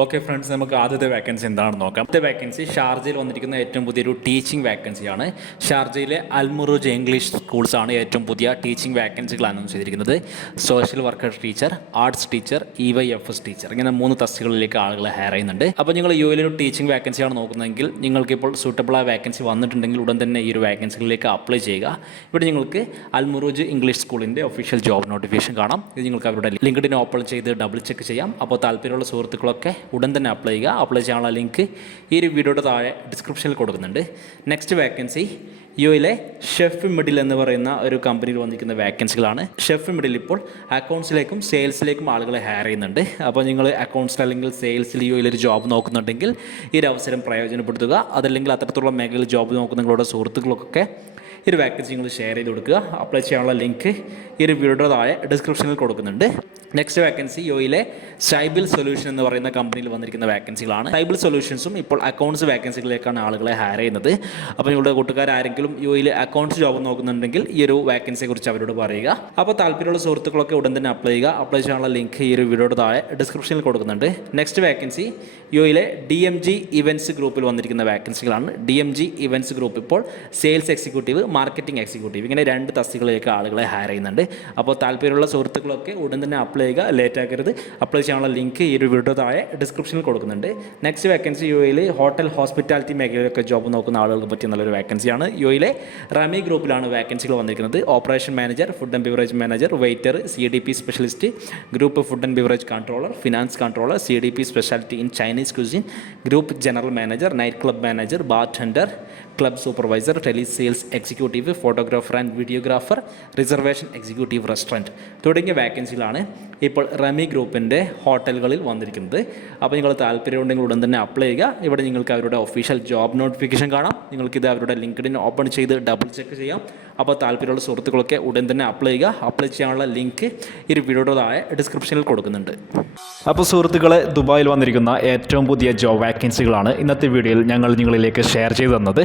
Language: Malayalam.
ഓക്കെ ഫ്രണ്ട്സ് നമുക്ക് ആദ്യത്തെ വാക്കൻസി എന്താണെന്ന് നോക്കാം. ആദ്യത്തെ വാക്കൻസി ഷാർജയിൽ വന്നിരിക്കുന്ന ഏറ്റവും പുതിയൊരു ടീച്ചിങ് വാക്കൻസിയാണ് ഷാർജയിലെ അൽമുറുജ് ഇംഗ്ലീഷ് സ്കൂൾസാണ് ഏറ്റവും പുതിയ ടീച്ചിങ് വാക്കൻസികൾ അനൗൺസ് ചെയ്തിരിക്കുന്നത്. Social worker teacher arts teacher E Y F S teacher ഇങ്ങനെ മൂന്ന് തസ്തികളിലേക്ക് ആളുകളെ ഹയർ ചെയ്യുന്നുണ്ട്. അപ്പോൾ നിങ്ങൾ യു എല്ലൊരു ടീച്ചിങ് വാക്കൻസിയാണ് നോക്കുന്നതെങ്കിൽ നിങ്ങൾക്ക് ഇപ്പോൾ സൂട്ടബിളായ വാക്കൻസി വന്നിട്ടുണ്ടെങ്കിൽ ഉടൻ തന്നെ ഈ ഒരു വാക്കൻസികളിലേക്ക് അപ്ലൈ ചെയ്യുക. ഇവിടെ നിങ്ങൾക്ക് അൽമുറുജ് ഇംഗ്ലീഷ് സ്കൂളിന്റെ ഒഫീഷ്യൽ ജോബ് നോട്ടിഫിക്കേഷൻ കാണാം. ഇത് നിങ്ങൾക്ക് അവരുടെ ലിങ്ക്ഡിൻ ഓപ്പൺ ചെയ്ത് ഡബിൾ ചെക്ക് ചെയ്യാം. അപ്പോൾ താല്പര്യമുള്ള സുഹൃത്തുക്കളൊക്കെ ഉടൻ തന്നെ അപ്ലൈ ചെയ്യുക. അപ്ലൈ ചെയ്യാനുള്ള ലിങ്ക് ഈ ഒരു വീഡിയോയുടെ താഴെ ഡിസ്ക്രിപ്ഷനിൽ കൊടുക്കുന്നുണ്ട്. നെക്സ്റ്റ് വേക്കൻസി യു എയിലെ ഷെഫ് മിഡിൽ എന്ന് പറയുന്ന ഒരു കമ്പനിയിൽ വന്നിരിക്കുന്ന വേക്കൻസികളാണ് ഷെഫ് മിഡിൽ ഇപ്പോൾ അക്കൗണ്ട്സിലേക്കും സെയിൽസിലേക്കും ആളുകളെ ഹയർ ചെയ്യുന്നുണ്ട്. അപ്പോൾ നിങ്ങൾ അക്കൗണ്ട്സിൽ അല്ലെങ്കിൽ സെയിൽസിൽ യു ഒരു ജോബ് നോക്കുന്നുണ്ടെങ്കിൽ ഈ ഒരു അവസരം പ്രയോജനപ്പെടുത്തുക. അതല്ലെങ്കിൽ അത്തരത്തിലുള്ള മേഖലയിൽ ജോബ് നോക്കുന്ന സുഹൃത്തുക്കൾക്കൊക്കെ ഈ ഒരു വാക്കൻസി നിങ്ങൾ ഷെയർ ചെയ്ത് കൊടുക്കുക. അപ്ലൈ ചെയ്യാനുള്ള ലിങ്ക് ഈ ഒരു വീഡിയോയുടെ താഴെ ഡിസ്ക്രിപ്ഷനിൽ കൊടുക്കുന്നുണ്ട്. നെക്സ്റ്റ് വാക്കൻസി യോയിലെ സൈബിൾ സൊല്യൂഷൻ എന്ന് പറയുന്ന കമ്പനിയിൽ വന്നിരിക്കുന്ന വാക്കൻസികളാണ് സൈബിൾ സൊല്യൂഷൻസും ഇപ്പോൾ അക്കൗണ്ട്സ് വാക്കൻസികളിലേക്കാണ് ആളുകളെ ഹയർ ചെയ്യുന്നത്. അപ്പോൾ നിങ്ങളുടെ കൂട്ടുകാരെങ്കിലും യോയിൽ അക്കൗണ്ട്സ് ജോബ് നോക്കുന്നുണ്ടെങ്കിൽ ഈ ഒരു വാക്കൻസിയെ കുറിച്ച് അവരോട് പറയുക. അപ്പോൾ താല്പര്യമുള്ള സുഹൃത്തുക്കളൊക്കെ ഉടൻ തന്നെ അപ്ലൈ ചെയ്യുക. അപ്ലൈ ചെയ്യാനുള്ള ലിങ്ക് ഈ ഒരു വീഡിയോയുടെ താഴെ ഡിസ്ക്രിപ്ഷനിൽ കൊടുക്കുന്നുണ്ട്. നെക്സ്റ്റ് വാക്കൻസി യോയിലെ ഡി എം ജി ഇവന്റ്സ് ഗ്രൂപ്പിൽ വന്നിരിക്കുന്ന വാക്കൻസികളാണ് D M G events group ഇപ്പോൾ സെയിൽസ് എക്സിക്യൂട്ടീവ് മാർക്കറ്റിംഗ് എക്സിക്യൂട്ടീവ് ഇങ്ങനെ രണ്ട് തസ്തികളിലേക്ക് ആളുകളെ ഹയർ ചെയ്യുന്നുണ്ട്. അപ്പോൾ താല്പര്യമുള്ള സുഹൃത്തുക്കളൊക്കെ ഉടൻ തന്നെ അപ്ലൈ ചെയ്യുക. ലേറ്റ് ആക്കരുത്. അപ്ലൈ ചെയ്യാനുള്ള ലിങ്ക് ഈ ഒരു വീഡിയോ താഴെ ഡിസ്ക്രിപ്ഷനിൽ കൊടുക്കുന്നുണ്ട്. നെക്സ്റ്റ് വേക്കൻസി യു എയിൽ ഹോട്ടൽ ഹോസ്പിറ്റാലിറ്റി മേഖലയിലൊക്കെ ജോബ് നോക്കുന്ന ആളുകൾക്ക് പറ്റിയ നല്ലൊരു വേക്കൻസിയാണ് യു എയിലെ റമി ഗ്രൂപ്പിലാണ് വേക്കൻസികൾ വന്നിരിക്കുന്നത് operation manager food and beverage manager waiter C D P specialist group food and beverage controller finance controller C D P speciality in Chinese cuisine group general manager night club manager bartender club supervisor telesales executive photographer and videographer reservation executive restaurant തുടങ്ങിയ വാക്കൻസികളാണ് ഇപ്പോൾ റമി ഗ്രൂപ്പിന്റെ ഹോട്ടലുകളിൽ വന്നിരിക്കുന്നത്. അപ്പോൾ നിങ്ങൾ താല്പര്യമുണ്ടെങ്കിൽ ഉടൻ തന്നെ അപ്ലൈ ചെയ്യുക. ഇവിടെ നിങ്ങൾക്ക് അവരുടെ ഒഫീഷ്യൽ ജോബ് നോട്ടിഫിക്കേഷൻ കാണാം. നിങ്ങൾക്കിത് അവരുടെ ലിങ്ക്ഡിൻ ഓപ്പൺ ചെയ്ത് ഡബിൾ ചെക്ക് ചെയ്യാം. അപ്പോൾ താല്പര്യമുള്ള സുഹൃത്തുക്കളൊക്കെ ഉടൻ തന്നെ അപ്ലൈ ചെയ്യുക. അപ്ലൈ ചെയ്യാനുള്ള ലിങ്ക് ഈ വീഡിയോയുടെ ഡിസ്ക്രിപ്ഷനിൽ കൊടുക്കുന്നുണ്ട്. അപ്പോൾ സുഹൃത്തുക്കളെ ദുബായിൽ വന്നിരിക്കുന്ന ഏറ്റവും പുതിയ ജോബ് വാക്കൻസികളാണ് ഇന്നത്തെ വീഡിയോയിൽ ഞങ്ങൾ നിങ്ങളിലേക്ക് ഷെയർ ചെയ്തു തന്നത്.